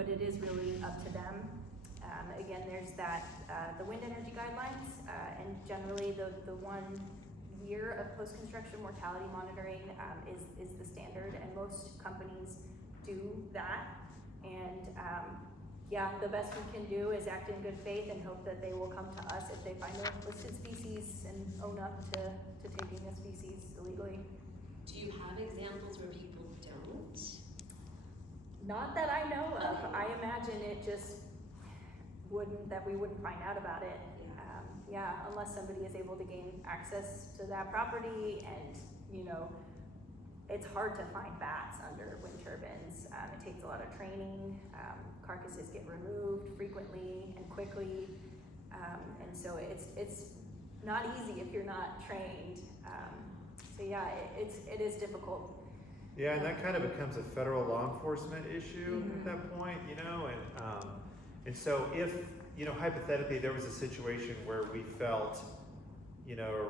but it is really up to them. Again, there's that, the wind energy guidelines, and generally the 1 year of post-construction mortality monitoring is the standard, and most companies do that. And yeah, the best we can do is act in good faith and hope that they will come to us if they find a listed species and own up to taking a species illegally. Do you have examples where people don't? Not that I know of. Okay. I imagine it just that we wouldn't find out about it. Yeah, unless somebody is able to gain access to that property, and it's hard to find bats under wind turbines. It takes a lot of training. Carcasses get removed frequently and quickly, and so it's not easy if you're not trained. So yeah, it is difficult. Yeah, and that kind of becomes a federal law enforcement issue at that point, and so if, hypothetically there was a situation where we felt,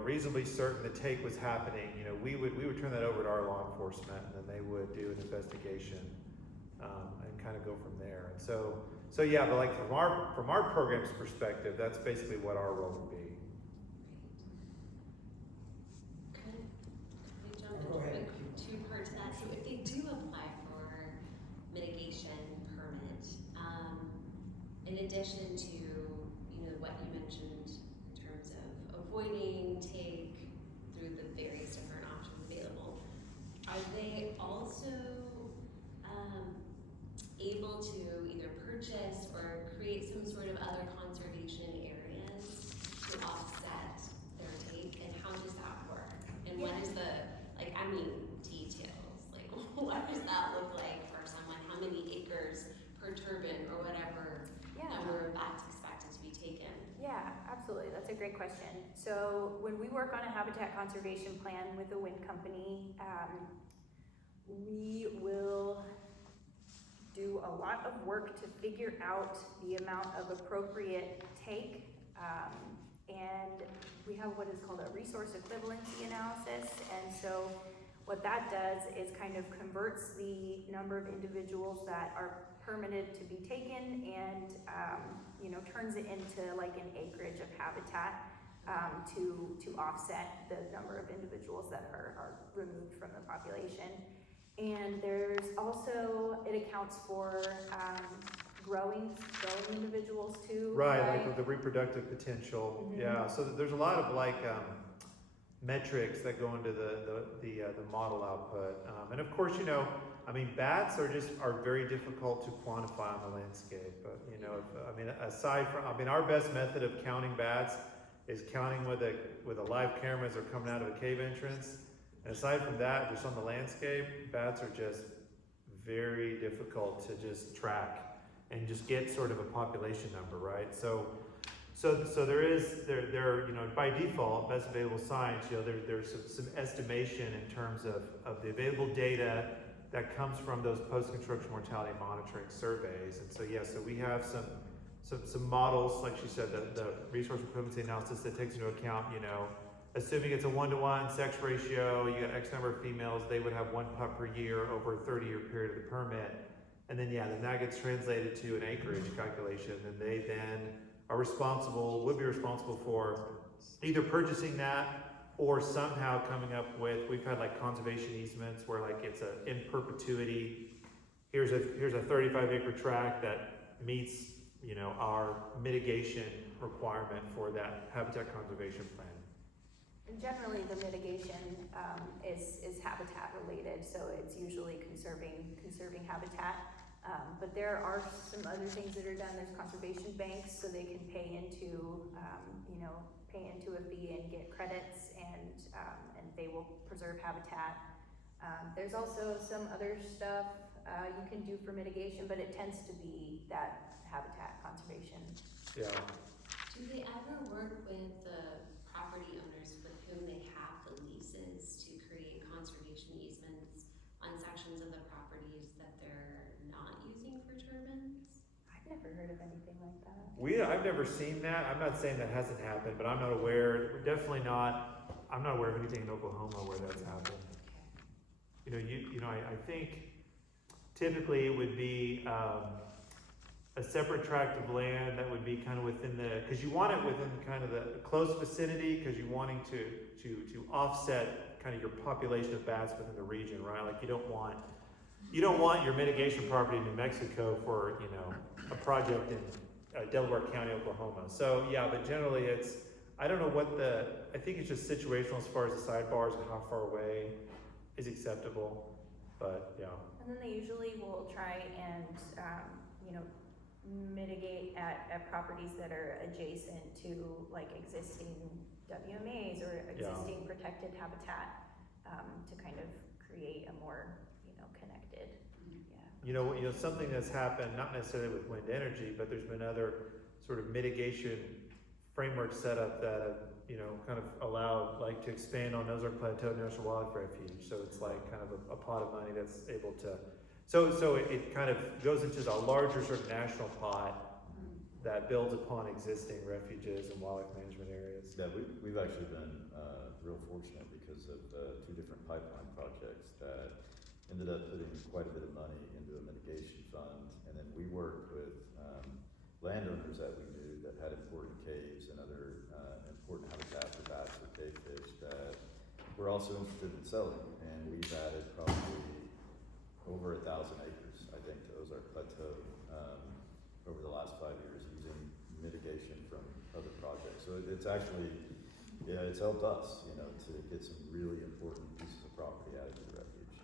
reasonably certain the take was happening, we would turn that over to our law enforcement, and then they would do an investigation, and kind of go from there. And so yeah, but like from our program's perspective, that's basically what our role would be. Go ahead. Two parts to that. So if they do apply for mitigation permit, in addition to what you mentioned in terms of avoiding take through the various different options available, are they also able to either purchase or create some sort of other conservation areas to offset their take, and how does that work? And what is the details, what does that look like for someone? How many acres per turbine or whatever number of bats expected to be taken? Yeah, absolutely. That's a great question. So when we work on a habitat conservation plan with a wind company, we will do a lot of work to figure out the amount of appropriate take, and we have what is called a resource equivalency analysis. And so what that does is kind of converts the number of individuals that are permitted to be taken and turns it into like an acreage of habitat to offset the number of individuals that are removed from the population. And there's also, it accounts for growing individuals too. Right, like the reproductive potential. Mm-hmm. Yeah, so there's a lot of metrics that go into the model output, and of course, bats are very difficult to quantify on the landscape. But aside from, our best method of counting bats is counting with a live camera as they're coming out of a cave entrance. And aside from that, just on the landscape, bats are just very difficult to just track and just get sort of a population number, right? So there by default, best available science, there's some estimation in terms of the available data that comes from those post-construction mortality monitoring surveys. And so so we have some models, like she said, the resource equivalency analysis that takes into account, assuming it's a 1-to-1 sex ratio, you got X number of females, they would have 1 pup per year over a 30-year period of the permit. And then that gets translated to an acreage calculation, and they then would be responsible for either purchasing that or somehow coming up with, we've had like conservation easements where like it's in perpetuity, here's a 35-acre tract that meets, our mitigation requirement for that habitat conservation plan. And generally the mitigation is habitat related, so it's usually conserving habitat. But there are some other things that are done. There's conservation banks, so they can pay into a fee and get credits, and they will preserve habitat. There's also some other stuff you can do for mitigation, but it tends to be that habitat conservation. Yeah. Do they ever work with the property owners with whom they have the leases to create conservation easements on sections of the properties that they're not using for turbines? I've never heard of anything like that. I've never seen that. I'm not saying that hasn't happened, but I'm not aware. I'm not aware of anything in Oklahoma where that's happened. I think typically it would be a separate tract of land that would be kind of within the, because you want it within kind of the close vicinity, because you're wanting to offset kind of your population of bats within the region, right? Like you don't want your mitigation property in New Mexico for, you know, a project in Delaware County, Oklahoma. So yeah, but generally it's, I don't know I think it's just situational as far as the sidebars and how far away is acceptable, but yeah. And then they usually will try and, you know, mitigate at properties that are adjacent to like existing WMAs or existing protected habitat, to kind of create a more, you know, connected, You know, something that's happened, not necessarily with wind energy, but there's been other sort of mitigation framework set up that have, you know, kind of allowed like to expand on Ozark Plateau National Wildlife Refuge. So it's like kind of a pot of money that's able to, so it kind of goes into a larger sort of national pot that builds upon existing refuges and wildlife management areas. Yeah, we've actually been real fortunate because of two different pipeline projects that ended up putting quite a bit of money into a mitigation fund, and then we worked with landowners that we knew that had important caves and other important habitat for bats and cavefish that we're also interested in selling, and we've added probably over 1,000 acres, I think, to Ozark Plateau over the last 5 years using mitigation from other projects. So it's actually, yeah, it's helped us, you know, to get some really important pieces of property added to the refuge.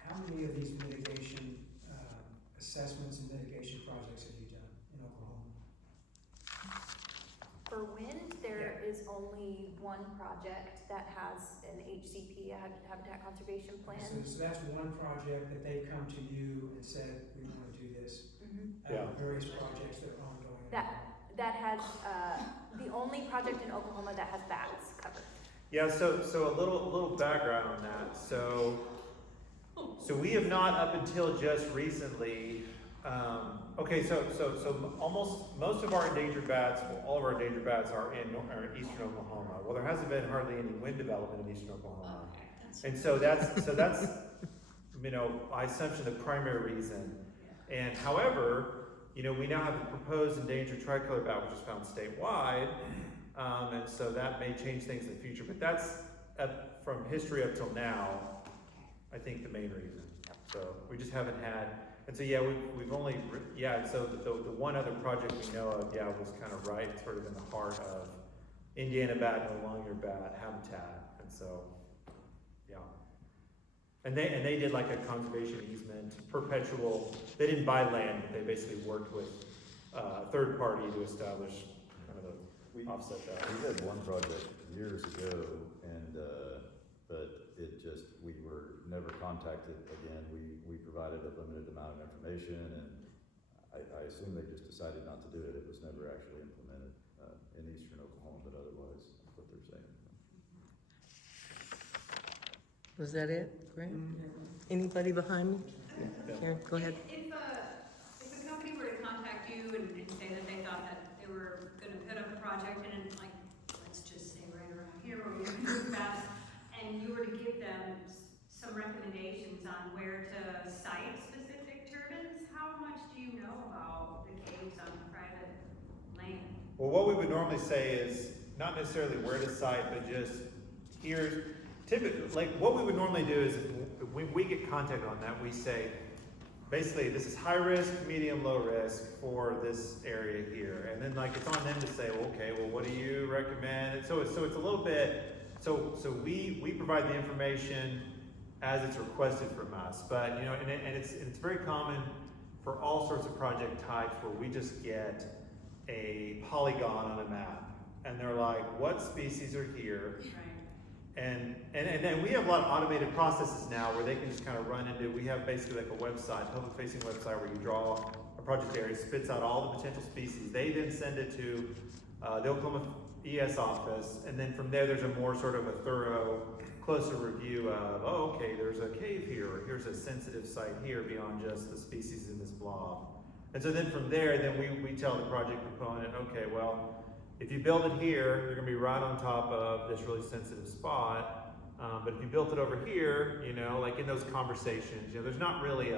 How many of these mitigation assessments and mitigation projects have you done in Oklahoma? For wind, there is only one project that has an HCP, a habitat conservation plan. So that's one project that they've come to you and said, we want to do this. Yeah. Various projects that are ongoing. That has, the only project in Oklahoma that has bats covered. Yeah, so a little background on that. So we have not up until just recently, almost most of our endangered bats, all of our endangered bats are in eastern Oklahoma. Well, there hasn't been hardly any wind development in eastern Oklahoma. And so that's you know, by assumption, the primary reason. And however, you know, we now have a proposed endangered tricolor bat, which is found statewide, and so that may change things in the future. But that's from history up till now, I think the main reason. So we just haven't had, and so yeah, we've only, so the one other project we know of, was kind of right sort of in the heart of Indiana bat, no longer bat habitat, and so, yeah. And they did like a conservation easement, perpetual, they didn't buy land, but they basically worked with a third party to establish kind of the offset that. We did one project years ago, and but it just, we were never contacted again. We provided a limited amount of information, and I assume they just decided not to do it. It was never actually implemented in eastern Oklahoma, but otherwise, that's what they're saying. Was that it, Grant? Anybody behind me? Karen, go ahead. If a company were to contact you and say that they thought that they were gonna put up a project and like, let's just say right around here where we move fast, and you were to give them some recommendations on where to site specific turbines, how much do you know about the caves on private land? Well, what we would normally say is not necessarily where to site, but just here's typically, like what we would normally do is when we get contacted on that, we say, basically, this is high risk, medium, low risk for this area here. And then like, it's on them to say, well, okay, well, what do you recommend? And so it's a little bit, so we provide the information as it's requested from us. But, you know, and it's very common for all sorts of project types where we just get a polygon on a map. And they're like, what species are here? Right. And then we have a lot of automated processes now where they can just kind of run into, we have basically like a website, public facing website where you draw a project area, spits out all the potential species. They then send it to the Oklahoma ES office, and then from there there's a more sort of a thorough, closer review of, oh, okay, there's a cave here, or here's a sensitive site here beyond just the species in this blob. And so then from there, then we tell the project proponent, okay, well, if you build it here, you're gonna be right on top of this really sensitive spot. But if you built it over here, you know, like in those conversations, you know, there's not really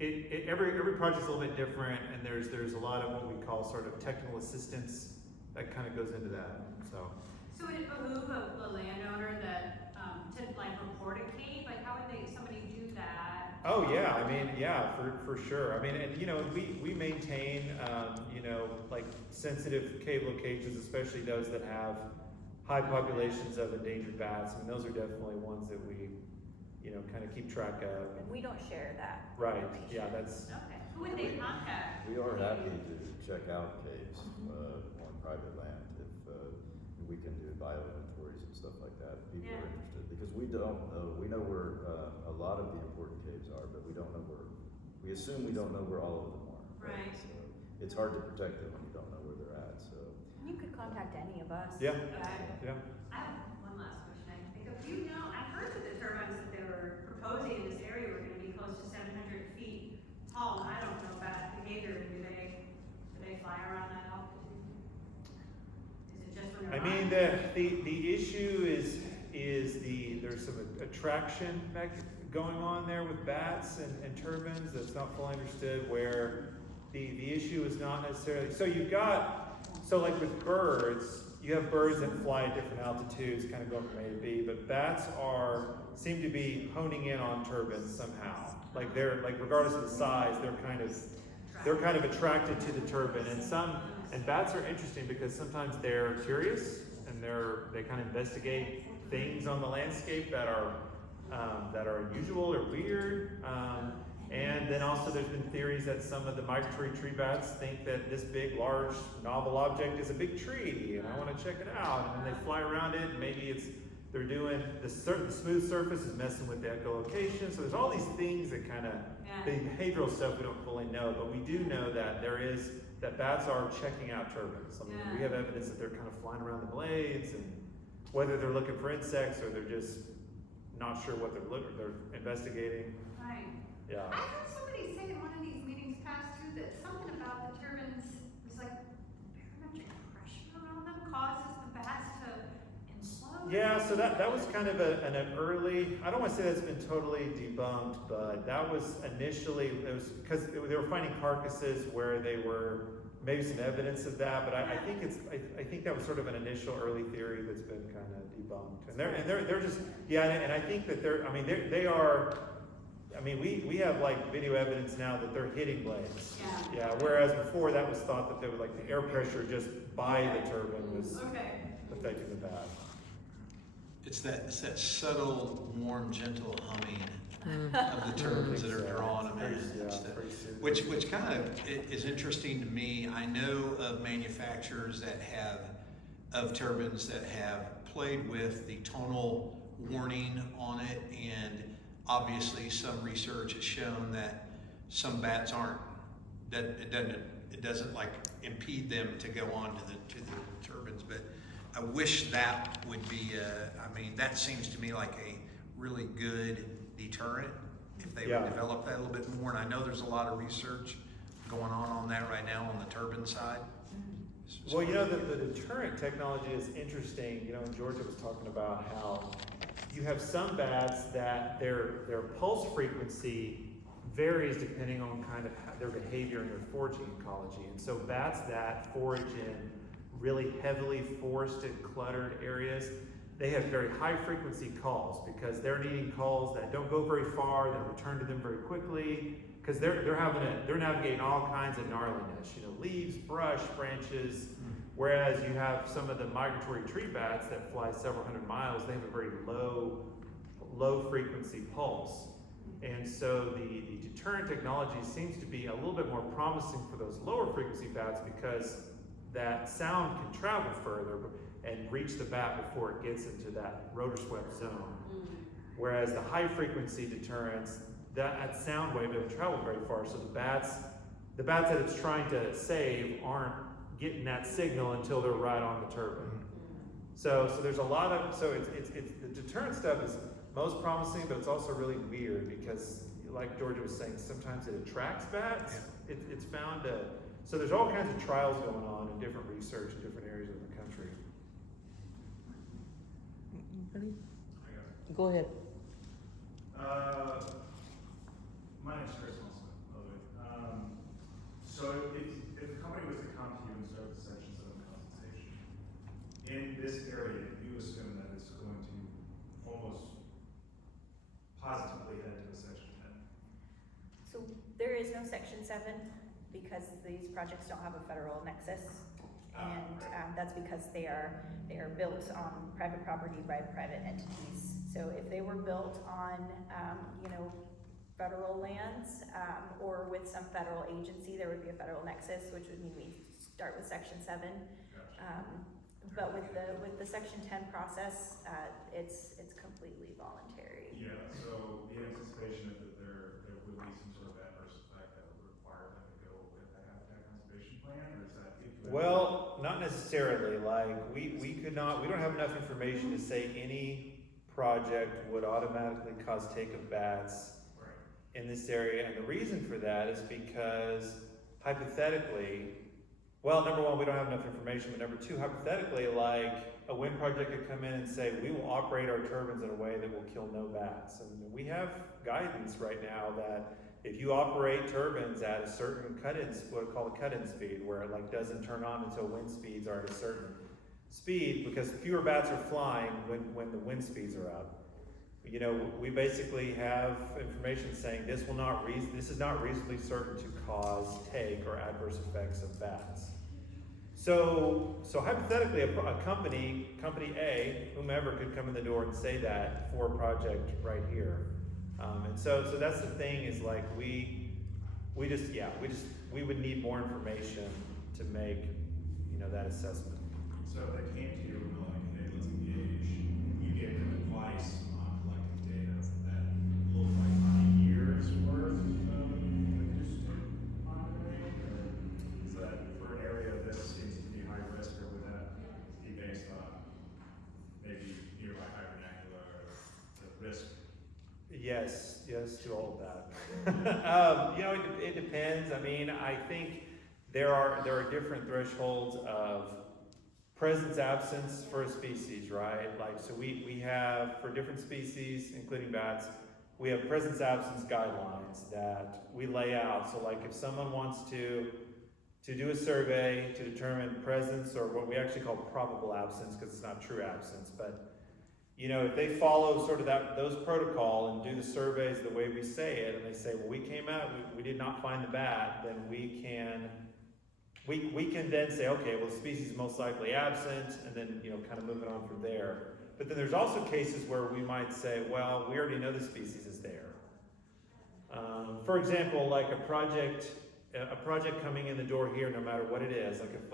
every project's a little bit different, and there's a lot of what we call sort of technical assistance that kind of goes into that, so. So would it behoove a landowner that, to like report a cave, like how would somebody do that? Oh, yeah, I mean, yeah, for sure. I mean, and you know, we maintain, you know, like sensitive cave locations, especially those that have high populations of endangered bats, and those are definitely ones that we, you know, kind of keep track of. And we don't share that. Right, information. yeah, that's, Okay, who would they contact? We are happy to check out caves, on private land if, we can do bio inventories and stuff like that, if people are Yeah. interested, because we don't know, we know where, a lot of the important caves are, but we don't know where, we assume we don't know where all of them are. Right. So, it's hard to protect them when you don't know where they're at, so. You could contact any of us. yeah, Okay. yeah. I have one last question I can think of. Do you know, I heard that the turbines that they were proposing in this area were gonna be close to 700 feet tall. I don't know about behavior. Do they fly around that altitude? Is it just when they're I mean, the issue is there's some attraction going on there with bats and turbines that's not fully understood, where the issue is not necessarily, so like with birds, you have birds that fly at different altitudes, kind of going from A to B, but bats seem to be honing in on turbines somehow. Like regardless of the size, they're kind of attracted to the turbine, and bats are interesting because sometimes they're curious and they kind of investigate things on the landscape that are unusual or weird. And then also there's been theories that some of the migratory tree bats think that this big, large, novel object is a big tree, and I want to check it out. And then they fly around it, and maybe they're doing the smooth surface is messing with the echolocation. So there's all these things that kind of, the behavioral stuff we don't fully know, but we do know that that bats are checking out turbines. I mean, we have evidence that they're kind of flying around the blades, and whether they're looking for insects or they're just not sure what they're investigating. Right. Yeah. I heard somebody say in one of these meetings past through that something about the turbines was like barometric pressure around them causes the bats to implode. Yeah, so that was kind of an early, I don't want to say that's been totally debunked, but that was initially, it was because they were finding carcasses where they were maybe some evidence of that, but I think that was sort of an initial early theory that's been kind of debunked. And they're just, yeah, and I think that they are, I mean, we have like video evidence now that they're hitting blades. Yeah. Yeah, whereas before that was thought that they were like the air pressure just by the turbine was affecting the bat. It's that subtle, warm, gentle humming of the turbines that are drawing them in. It's which kind of is interesting to me. I know of manufacturers of turbines that have played with the tonal warning on it, and obviously some research has shown that some bats it doesn't like impede them to go on to the turbines, but I wish that would be, I mean, that seems to me like a really good deterrent if they would develop that a little bit more. And I know there's a lot of research going on that right now on the turbine side. Well, you know, the deterrent technology is interesting. You know, Georgia was talking about how you have some bats that their pulse frequency varies depending on kind of their behavior and their foraging ecology. And so bats that forage in really heavily forested, cluttered areas, they have very high frequency calls because they're needing calls that don't go very far, that return to them very quickly, because they're navigating all kinds of gnarliness, you know, leaves, brush, branches. Whereas you have some of the migratory tree bats that fly several hundred miles, they have a very low frequency pulse. And so the deterrent technology seems to be a little bit more promising for those lower frequency bats because that sound can travel further and reach the bat before it gets into that rotor swept zone. Whereas the high frequency deterrents, that sound wave doesn't travel very far, so the bats that it's trying to save aren't getting that signal until they're right on the turbine. So there's a lot of, it's the deterrent stuff is most promising, but it's also really weird because, like Georgia was saying, sometimes it attracts bats. It's found to, so there's all kinds of trials going on in different research in different areas of the country. Anybody? Go ahead. My name's Chris Wilson, by the way. So if a company was to come to you and start the Section 7 consultation, in this area, you assume that it's going to almost positively head to a Section 10. So there is no Section 7 because these projects don't have a federal nexus. And that's because they are built on private property by private entities. So if they were built on, federal lands, or with some federal agency, there would be a federal nexus, which would mean we start with Section 7. But with the Section 10 process, it's completely voluntary. Yeah, so the anticipation is that there would be some sort of adverse effect that would require them to go with a habitat conservation plan, or is that? Well, not necessarily, like, we don't have enough information to say any project would automatically cause take of bats in this area, and the reason for that is because hypothetically, well, number one, we don't have enough information, but number two, hypothetically, like, a wind project could come in and say, we will operate our turbines in a way that will kill no bats, and we have guidance right now that if you operate turbines at a certain cut-in, what we call a cut-in speed, where it like doesn't turn on until wind speeds are at a certain speed, because fewer bats are flying when the wind speeds are up. We basically have information saying this is not reasonably certain to cause take or adverse effects of bats. So hypothetically, a company A, whomever could come in the door and say that for a project right here. And so that's the thing is like we would need more information to make, that assessment. So if they came to you and were like, hey, let's engage, you gave them advice on collecting data that looked like a year's worth of acoustic monitoring, or is that for an area that seems to be high risk, or would that be based on maybe nearby high vernacular or the risk? Yes to all of that. It depends. I mean, I think there are different thresholds of presence absence for a species, right? Like, so we have, for different species, including bats, we have presence absence guidelines that we lay out. So like if someone wants to do a survey to determine presence, or what we actually call probable absence, because it's not true absence, but if they follow sort of those protocol and do the surveys the way we say it, and they say, well, we came out, we did not find the bat, then we can then say, okay, well, the species is most likely absent, and then, kind of move it on from there. But then there's also cases where we might say, well, we already know the species is there. For example, like a project coming in the door here, no matter what it is, like if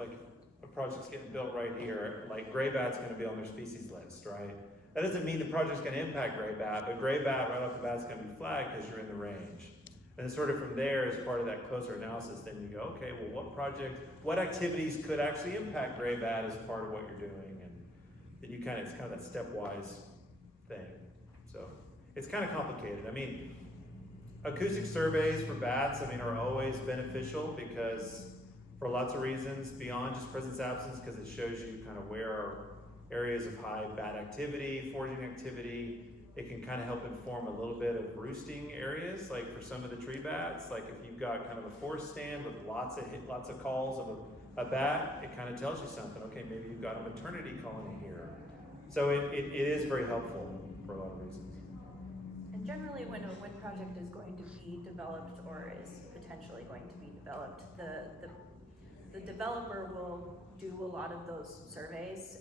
a project's getting built right here, like gray bat's gonna be on their species list, right? That doesn't mean the project's gonna impact gray bat, but gray bat right off the bat is gonna be flagged because you're in the range. And then sort of from there, as part of that closer analysis, then you go, okay, well, what activities could actually impact gray bat as part of what you're doing? And then it's kind of that stepwise thing. So it's kind of complicated. I mean, acoustic surveys for bats, are always beneficial because for lots of reasons beyond just presence absence, because it shows you kind of where are areas of high bat activity, foraging activity. It can kind of help inform a little bit of roosting areas, like for some of the tree bats. Like if you've got kind of a forest stand with lots of calls of a bat, it kind of tells you something. Okay, maybe you've got a maternity colony here. So it is very helpful for a lot of reasons. And generally, when a wind project is going to be developed or is potentially going to be developed, the developer will do a lot of those surveys.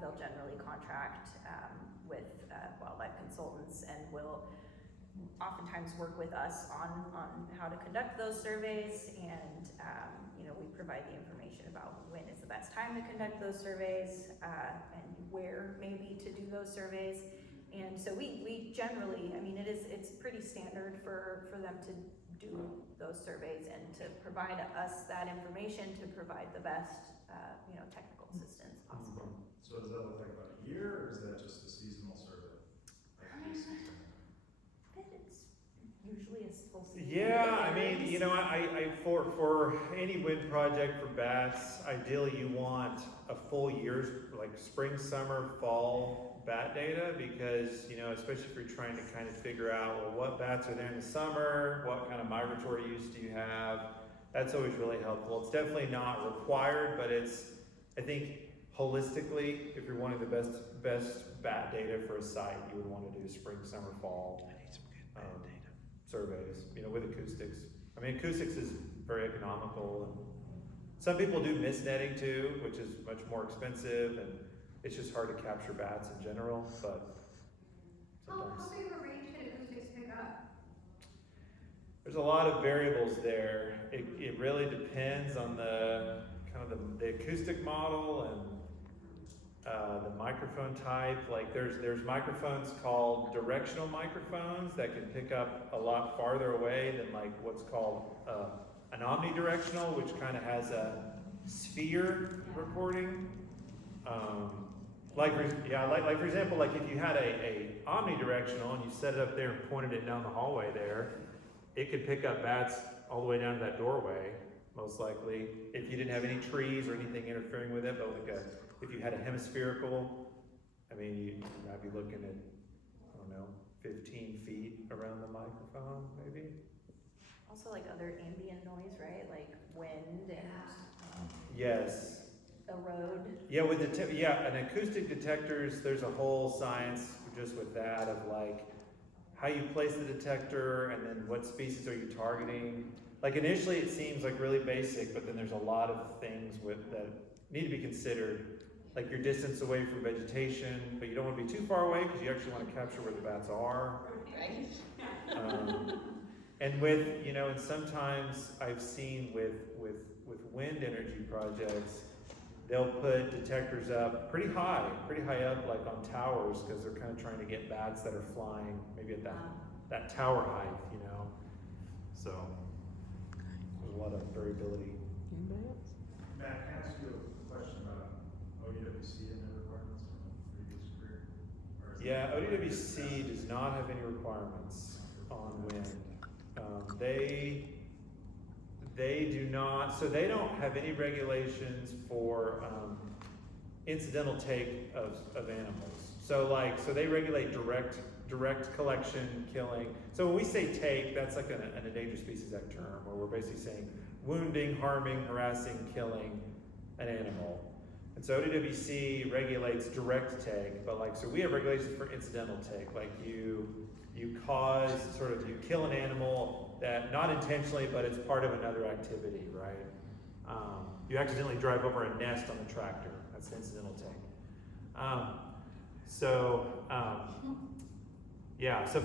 They'll generally contract with wildlife consultants and will oftentimes work with us on how to conduct those surveys. And we provide the information about when is the best time to conduct those surveys and where maybe to do those surveys. And so we generally, it's pretty standard for them to do those surveys and to provide us that information to provide the best, technical assistance possible. So does that look like about a year, or is that just a seasonal survey? It's usually a full season. Yeah, for any wind project for bats, ideally you want a full year's, like spring, summer, fall bat data because, you know, especially if you're trying to kind of figure out, well, what bats are there in the summer, what kind of migratory use do you have? That's always really helpful. It's definitely not required, but it's, I think, holistically, if you're wanting the best bat data for a site, you would want to do spring, summer, fall surveys, you know, with acoustics. I mean, acoustics is very economical, and some people do mist netting too, which is much more expensive, and it's just hard to capture bats in general, but How sometimes. big of a range can acoustics pick up? There's a lot of variables there. It really depends on the kind of the acoustic model and the microphone type. Like there's microphones called directional microphones that can pick up a lot farther away than like what's called an omnidirectional, which kind of has a sphere recording. Like for example, like if you had a omnidirectional and you set it up there and pointed it down the hallway there, it could pick up bats all the way down to that doorway, most likely, if you didn't have any trees or anything interfering with it. But like if you had a hemispherical, I mean, you might be looking at, I don't know, 15 feet around the microphone, maybe. Also like other ambient noise, right? Like wind and Yes. a road. Yeah, with and acoustic detectors, there's a whole science just with that of like how you place the detector and then what species are you targeting. Like initially it seems like really basic, but then there's a lot of things that need to be considered. Like your distance away from vegetation, but you don't want to be too far away because you actually want to capture where the bats are. Right? And with, you know, and sometimes I've seen with wind energy projects, they'll put detectors up pretty high up, like on towers, because they're kind of trying to get bats that are flying maybe at that tower height, you know. So there's a lot of variability. Anybody else? Matt, can I ask you a question about ODWC and their requirements from a previous career? Or is it- Yeah, ODWC does not have any requirements on wind. They do not, so they don't have any regulations for incidental take of animals. So they regulate direct collection, killing. So when we say take, that's like an Endangered Species Act term, where we're basically saying wounding, harming, harassing, killing an animal. And so ODWC regulates direct take, but so we have regulations for incidental take, like you kill an animal that not intentionally, but it's part of another activity, right? You accidentally drive over a nest on a tractor. That's the incidental take. But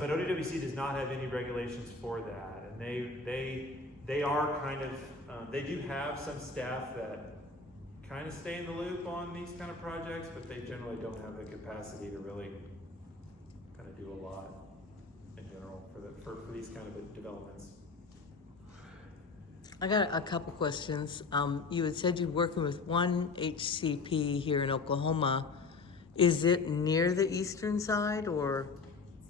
ODWC does not have any regulations for that, and they are kind of they do have some staff that kind of stay in the loop on these kind of projects, but they generally don't have the capacity to really kind of do a lot in general for these kind of developments. I got a couple questions. You had said you're working with one HCP here in Oklahoma. Is it near the eastern side or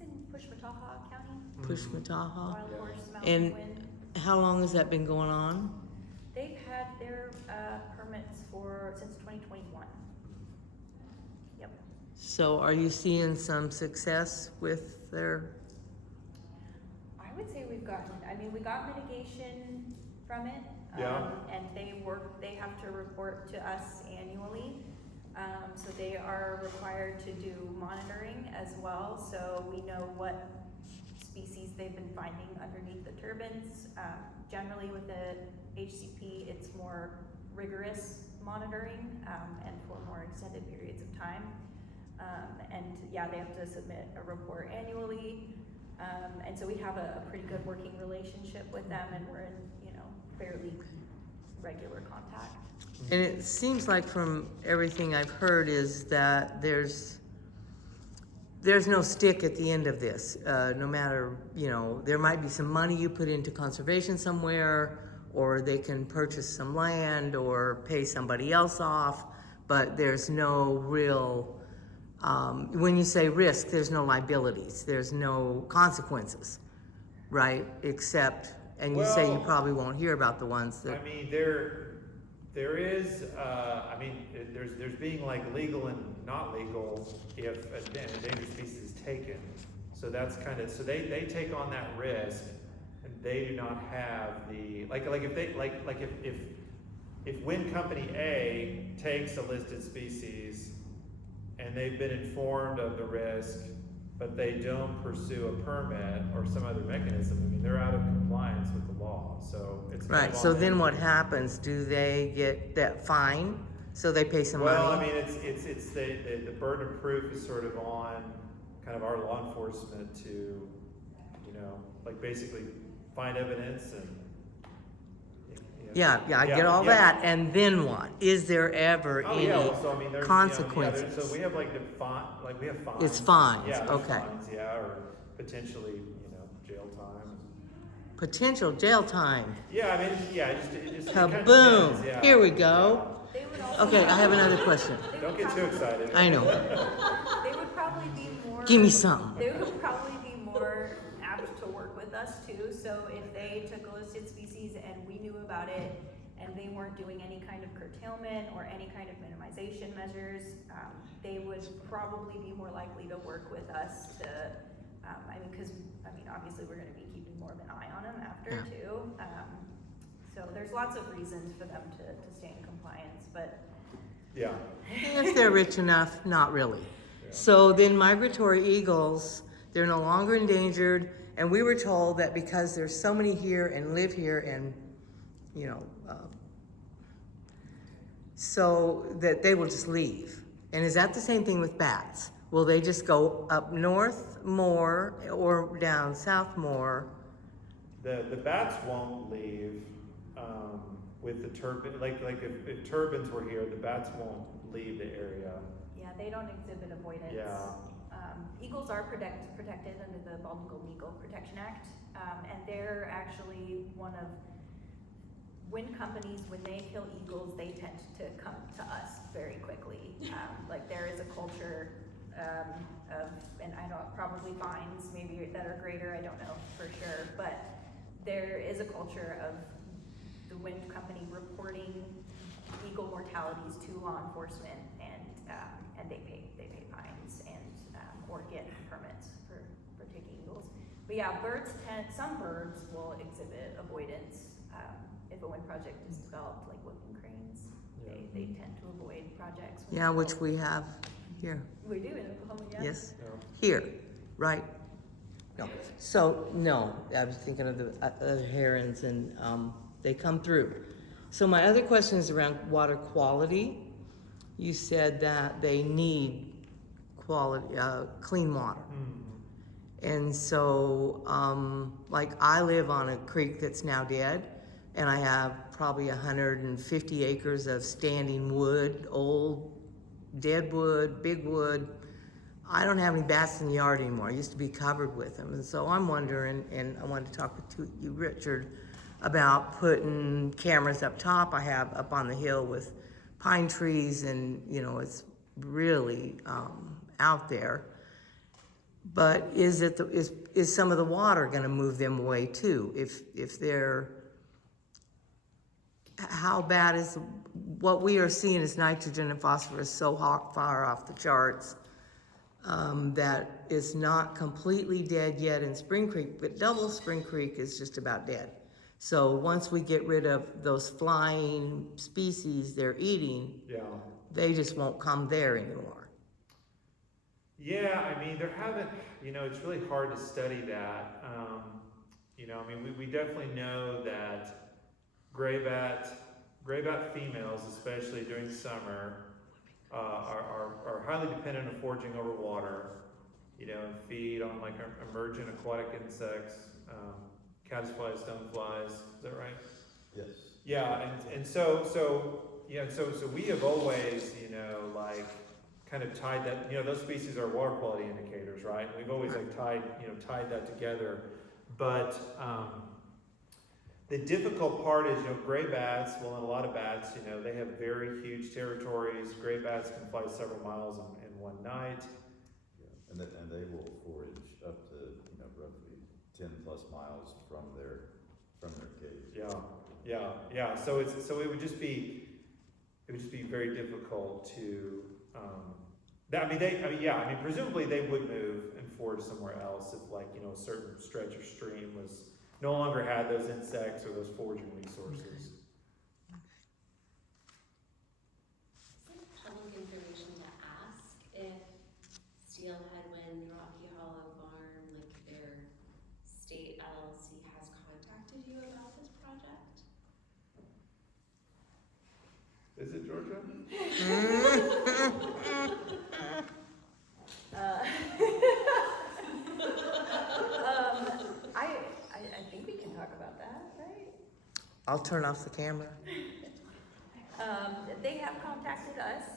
It's in Pushmataha County, Pushmataha? Wild Horse Mountain And Wind. how long has that been going on? They've had their permits since 2021. Yep. So are you seeing some success with their? I would say we got mitigation from it. Yeah. And they have to report to us annually. So they are required to do monitoring as well, so we know what species they've been finding underneath the turbines. Generally with the HCP, it's more rigorous monitoring, and for more extended periods of time. They have to submit a report annually. And so we have a pretty good working relationship with them, and we're in, fairly regular contact. And it seems like from everything I've heard is that there's no stick at the end of this. No matter, there might be some money you put into conservation somewhere, or they can purchase some land or pay somebody else off, but there's no real, when you say risk, there's no liabilities, there's no consequences, right? Except, and you say you Well, probably won't hear about the ones that. I mean, There is, I mean, there's being like legal and not legal if an endangered species is taken. So that's kind of, so they take on that risk, and they do not have the, like if they, like if wind company A takes a listed species and they've been informed of the risk, but they don't pursue a permit or some other mechanism, I mean, they're out of compliance with the law, so it's kind Right, of so on then them. what happens? Do they get that fine? So they pay some money? Well, I mean, it's the burden of proof is sort of on kind of our law enforcement to, you know, like basically find evidence and. Yeah, I get all yeah. that, and then what? Is there ever Oh, any yeah, well, so I mean, there's, consequences? so we have like the we have fines. It's fines, Yeah, there's okay. fines, yeah, or potentially, jail time. Potential jail time. Yeah, I mean, yeah, it just. It kind of Kaboom! depends, yeah. Here we go. They would also. Okay, I have another question. Don't get too excited. I know. They would probably be more. Give me some. They would probably be more apt to work with us too, so if they took a listed species and we knew about it, and they weren't doing any kind of curtailment or any kind of minimization measures, they would probably be more likely to work with us to, obviously we're gonna be keeping more of an eye on them after Yeah. too. So there's lots of reasons for them to stay in compliance, but Yeah. If they're rich enough, not really. Yeah. So then migratory eagles, they're no longer endangered, and we were told that because there's so many here and live here and, so that they will just leave. And is that the same thing with bats? Will they just go up north more or down south more? The bats won't leave, with the turbine, like if turbines were here, the bats won't leave the area. yeah, they don't exhibit avoidance. Yeah. Eagles are protected under the Bald Eagle Eagle Protection Act, and they're actually one of wind companies. When they kill eagles, they tend to come to us very quickly. Like there is a culture of, and I know probably fines maybe that are greater. I don't know for sure, but there is a culture of the wind company reporting eagle mortalities to law enforcement, and they pay fines and or get permits for taking eagles. But yeah, some birds will exhibit avoidance. If a wind project is developed, like whooping cranes, they tend to avoid projects. when Yeah, they're which built. we have here. We do in Oklahoma, yeah. Yes, Yeah. here, right? No. So, no, I was thinking of the other herons and they come through. So my other question is around water quality. You said that they need quality, clean water. And so, like I live on a creek that's now dead, and I have probably 150 acres of standing wood, old dead wood, big wood. I don't have any bats in the yard anymore. I used to be covered with them. And so I'm wondering, and I wanted to talk with you, Richard, about putting cameras up top. I have up on the hill with pine trees, and it's really out there. But is some of the water going to move them away too? If they're, how bad is what we are seeing is nitrogen and phosphorus so far off the charts that it's not completely dead yet in Spring Creek, but Double Spring Creek is just about dead. So once we get rid of those flying species they're eating, Yeah. they just won't come there anymore. Yeah, I mean, there haven't, it's really hard to study that. We definitely know that gray bat females, especially during summer, are highly dependent on foraging over water, and feed on like emergent aquatic insects, caddisflies, stoneflies. Is that right? Yes. Yeah, and so we have always, kind of tied that, those species are water quality indicators, right? We've always tied that together. But the difficult part is, gray bats, well, and a lot of bats, they have very huge territories. Gray bats can fly several miles in one night. Yeah. And they will forage up to, roughly 10 plus miles from their cage. Yeah. So it would just be, it would just be very difficult to, presumably they would move and forage somewhere else if like, a certain stretch or stream was, no longer had those insects or those foraging resources. Is it public information to ask if Steelhead Wind, Rocky Hollow Farm, like their state LLC has contacted you about this project? Is it Georgia? I think we can talk about that, right? I'll turn off the camera. They have contacted us.